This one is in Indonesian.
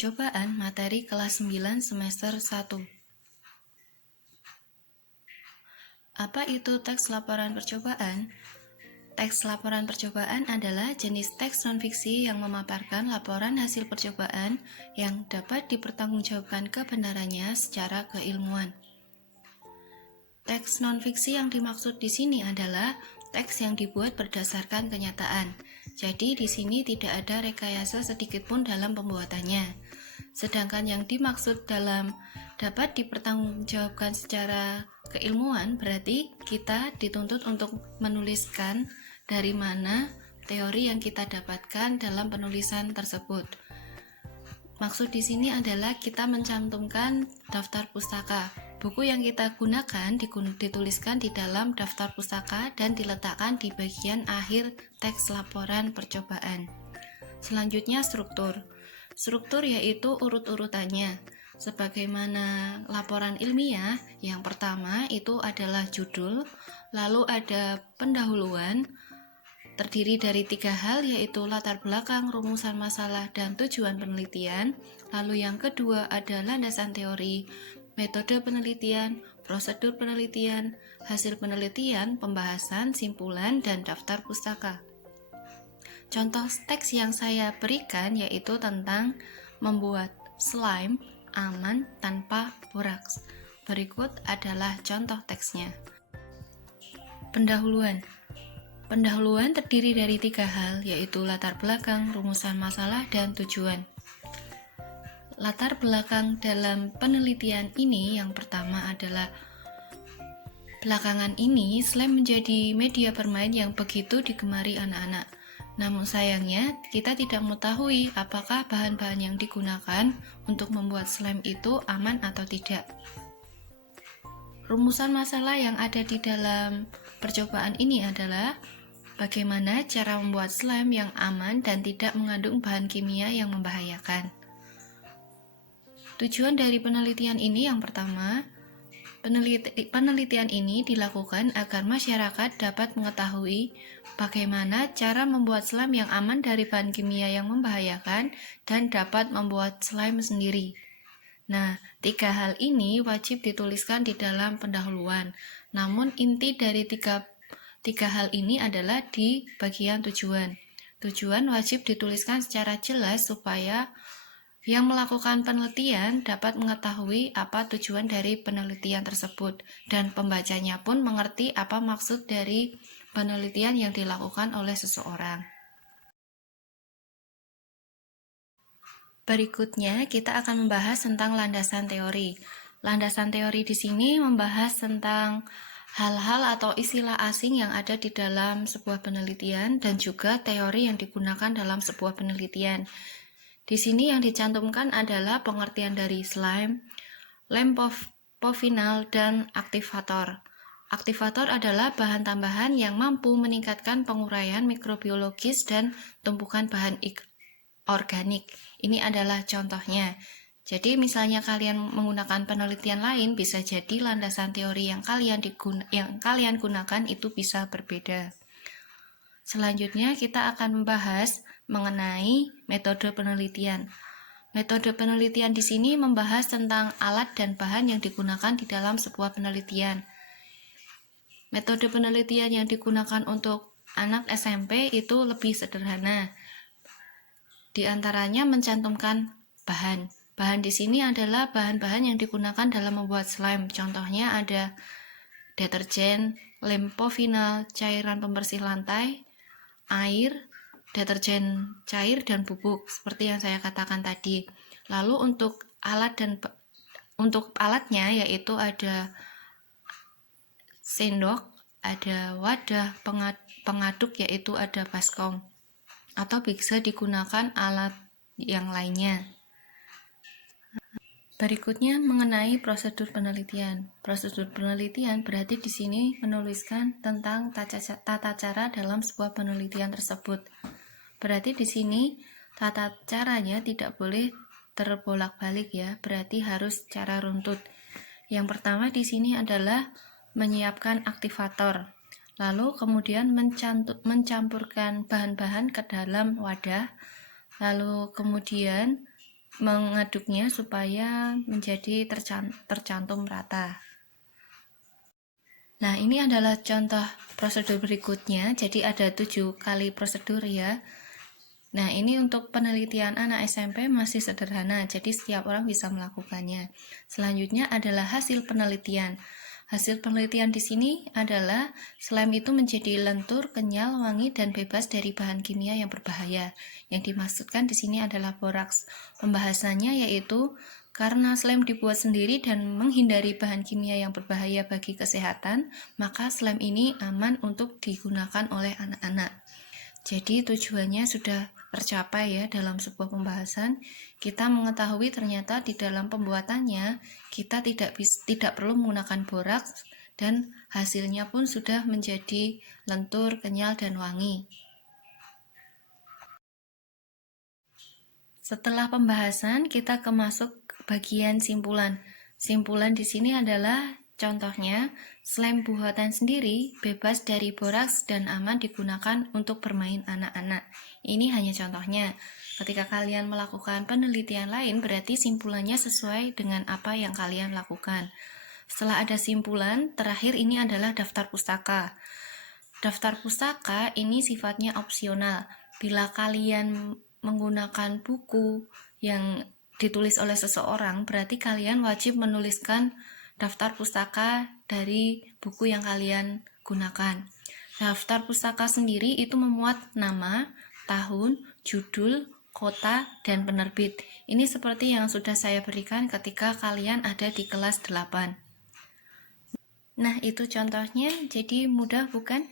percobaan materi kelas 9 semester 1. Apa itu teks laporan percobaan? Teks laporan percobaan adalah jenis teks non-fiksi yang memaparkan laporan hasil percobaan yang dapat dipertanggungjawabkan kebenarannya secara keilmuan. Teks non-fiksi yang dimaksud di sini adalah teks yang dibuat berdasarkan kenyataan. Jadi di sini tidak ada rekayasa sedikit pun dalam pembuatannya. Sedangkan yang dimaksud dalam dapat dipertanggungjawabkan secara keilmuan berarti kita dituntut untuk menuliskan dari mana teori yang kita dapatkan dalam penulisan tersebut. Maksud di sini adalah kita mencantumkan daftar pustaka. Buku yang kita gunakan dituliskan di dalam daftar pustaka dan diletakkan di bagian akhir teks laporan percobaan. Selanjutnya struktur. Struktur yaitu urut-urutannya. Sebagaimana laporan ilmiah, yang pertama itu adalah judul, lalu ada pendahuluan, terdiri dari 3 hal yaitu latar belakang, rumusan masalah, dan tujuan penelitian. Lalu yang kedua ada landasan teori, metode penelitian, prosedur penelitian, hasil penelitian, pembahasan, simpulan, dan daftar pustaka. Contoh teks yang saya berikan yaitu tentang membuat slime aman tanpa boraks. Berikut adalah contoh teksnya. Pendahuluan. Pendahuluan terdiri dari 3 hal yaitu latar belakang, rumusan masalah, dan tujuan. Latar belakang dalam penelitian ini yang pertama adalah belakangan ini slime menjadi media bermain yang begitu digemari anak-anak. Namun sayangnya, kita tidak mengetahui apakah bahan-bahan yang digunakan untuk membuat slime itu aman atau tidak. Rumusan masalah yang ada di dalam percobaan ini adalah bagaimana cara membuat slime yang aman dan tidak mengandung bahan kimia yang membahayakan. Tujuan dari penelitian ini yang pertama, penelitian ini dilakukan agar masyarakat dapat mengetahui bagaimana cara membuat slime yang aman dari bahan kimia yang membahayakan dan dapat membuat slime sendiri. Nah, 3 hal ini wajib dituliskan di dalam pendahuluan. Namun inti dari tiga hal ini adalah di bagian tujuan. Tujuan wajib dituliskan secara jelas supaya yang melakukan penelitian dapat mengetahui apa tujuan dari penelitian tersebut dan pembacanya pun mengerti apa maksud dari penelitian yang dilakukan oleh seseorang. Berikutnya kita akan membahas tentang landasan teori. Landasan teori di sini membahas tentang hal-hal atau istilah asing yang ada di dalam sebuah penelitian dan juga teori yang digunakan dalam sebuah penelitian. Di sini yang dicantumkan adalah pengertian dari slime, lem povinal, dan aktivator. Aktivator adalah bahan tambahan yang mampu meningkatkan penguraian mikrobiologis dan tumpukan bahan organik. Ini adalah contohnya. Jadi misalnya kalian menggunakan penelitian lain, bisa jadi landasan teori yang kalian gunakan itu bisa berbeda. Selanjutnya kita akan membahas mengenai metode penelitian. Metode penelitian di sini membahas tentang alat dan bahan yang digunakan di dalam sebuah penelitian. Metode penelitian yang digunakan untuk anak SMP itu lebih sederhana. Di antaranya mencantumkan bahan. Bahan di sini adalah bahan-bahan yang digunakan dalam membuat slime. Contohnya ada deterjen, lem povinal, cairan pembersih lantai, air, deterjen cair, dan bubuk seperti yang saya katakan tadi. Lalu untuk alatnya yaitu ada sendok, ada wadah pengaduk yaitu ada baskom, atau bisa digunakan alat yang lainnya. Berikutnya mengenai prosedur penelitian. Prosedur penelitian berarti di sini menuliskan tentang tata cara dalam sebuah penelitian tersebut. Berarti di sini tata caranya tidak boleh terbolak-balik ya, berarti harus secara runtut. Yang pertama di sini adalah menyiapkan aktivator. Lalu kemudian mencampurkan bahan-bahan ke dalam wadah. Lalu kemudian mengaduknya supaya menjadi tercantum rata. Nah, ini adalah contoh prosedur berikutnya. Jadi ada 7 kali prosedur ya. Nah, ini untuk penelitian anak SMP masih sederhana, jadi setiap orang bisa melakukannya. Selanjutnya adalah hasil penelitian. Hasil penelitian di sini adalah slime itu menjadi lentur, kenyal, wangi, dan bebas dari bahan kimia yang berbahaya. Yang dimaksudkan di sini adalah boraks. Pembahasannya yaitu karena slime dibuat sendiri dan menghindari bahan kimia yang berbahaya bagi kesehatan, maka slime ini aman untuk digunakan oleh anak-anak. Jadi tujuannya sudah tercapai ya dalam sebuah pembahasan. Kita mengetahui ternyata di dalam pembuatannya kita tidak perlu menggunakan boraks dan hasilnya pun sudah menjadi lentur, kenyal, dan wangi. Setelah pembahasan, kita masuk bagian simpulan. Simpulan di sini adalah contohnya, slime buatan sendiri bebas dari boraks dan aman digunakan untuk bermain anak-anak. Ini hanya contohnya. Ketika kalian melakukan penelitian lain, berarti simpulannya sesuai dengan apa yang kalian lakukan. Setelah ada simpulan, terakhir ini adalah daftar pustaka. Daftar pustaka ini sifatnya opsional. Bila kalian menggunakan buku yang ditulis oleh seseorang, berarti kalian wajib menuliskan daftar pustaka dari buku yang kalian gunakan. Daftar pustaka sendiri itu memuat nama, tahun, judul, kota, dan penerbit. Ini seperti yang sudah saya berikan ketika kalian ada di kelas 8. Nah, itu contohnya, jadi mudah bukan?